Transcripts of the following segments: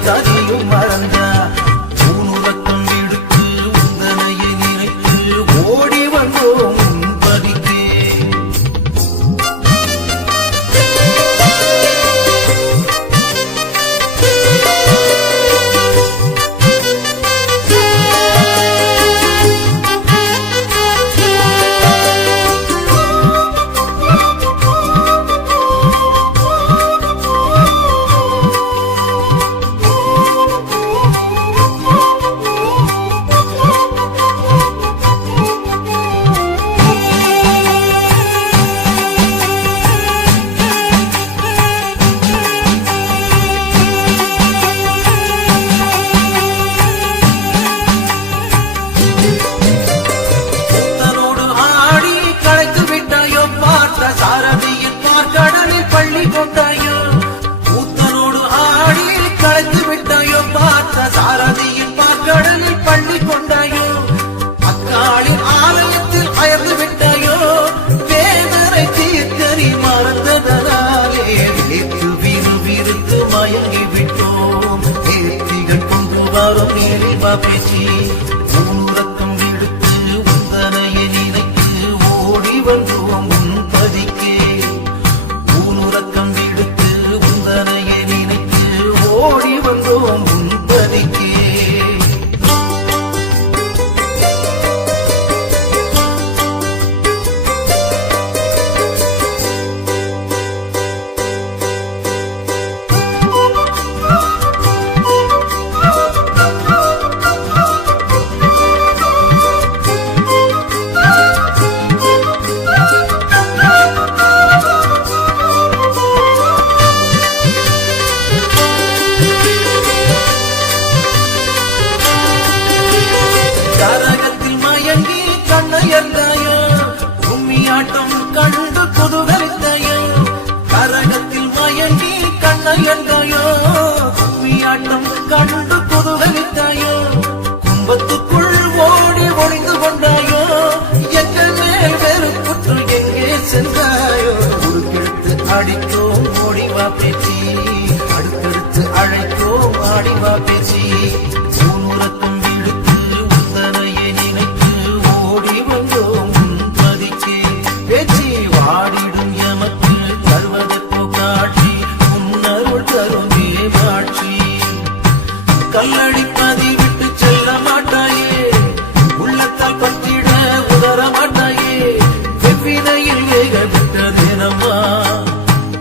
பேச்சியாத்தாரியும் மறந்த ஊனுறக்கம் விடுத்து உந்தனையை நினைத்து ஓடி வந்தோம் பதிக்கே. சாரதியின் பார்க்கடலில் பள்ளி கொண்டாயோ ஊத்தனோடு ஆடி கலைத்து விட்டாயோ பார்த்த சாரதியின் பார்க்கடலில் பள்ளி கொண்டாயோ அக்காளின் ஆலயத்தில் அயர்ந்து விட்டாயோ வேதனை தீர்க்கறி மறந்ததனாலே வேற்று விறுவிறுத்து மயங்கி விட்டோம் தேர்த்திகள் கொண்டு வரும் நேரிவா பேச்சு ஊனுறக்கம் விடுத்து உந்தனையை நினைத்து ஓடி வந்தோம் பதிக்கே. ஊனுறக்கம் விடுத்து உந்தனையை நினைத்து ஓடி வந்தோம் பதிக்கே. கரகத்தில் மயங்கி கண்ணையர்ந்தாயோ கும்மியாட்டம் கண்டு குதுகலித்தாயோ கரகத்தில் மயங்கி கண்ணையர்ந்தாயோ கும்மியாட்டம் கண்டு குதுகலித்தாயோ கும்பத்துக்குள் ஓடி ஒளிந்து கொண்டாயோ எங்கள் மேல் வெறுப்புற்று எங்கே சென்றாயோ உருக்கெடுத்து அடித்தோம் ஓடிவா பேச்சு அடுத்தடுத்து அழைத்தோம் ஆடிவா பேச்சு ஊனுறக்கம் வாடிடும் எமக்கு தருவதற்கோ காட்சி உன்னருள் தருமே காட்சி கல்லடிப்பதை விட்டு செல்ல மாட்டாயே உள்ளத்தால் பற்றிட உதர மாட்டாயே வெவ்வினையில் வேக விட்டதேனம்மா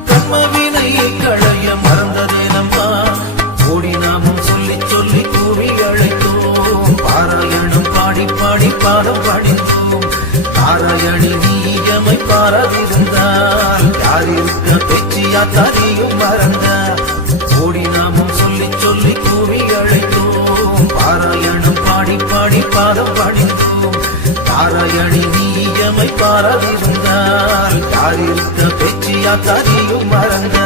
கர்மவினையை களைய மறந்ததேனம்மா ஓடி நாமும் சொல்லி சொல்லி கூறி அழைத்தோம் பாராயணம் பாடி பாடி பாடம் படித்தோம் பாராயணி நீயமை பாராதிருந்தால் யாரிருக்க பேச்சியாத்தாரியும் மறந்த ஓடி நாமும் சொல்லி சொல்லி கூறி அழைத்தோம் பாராயணம் பாடி பாடி பாடம் படித்தோம் பாராயணி நீயமை பாராதிருந்தால் யாரிருக்க பேச்சியாத்தாரியும் மறந்த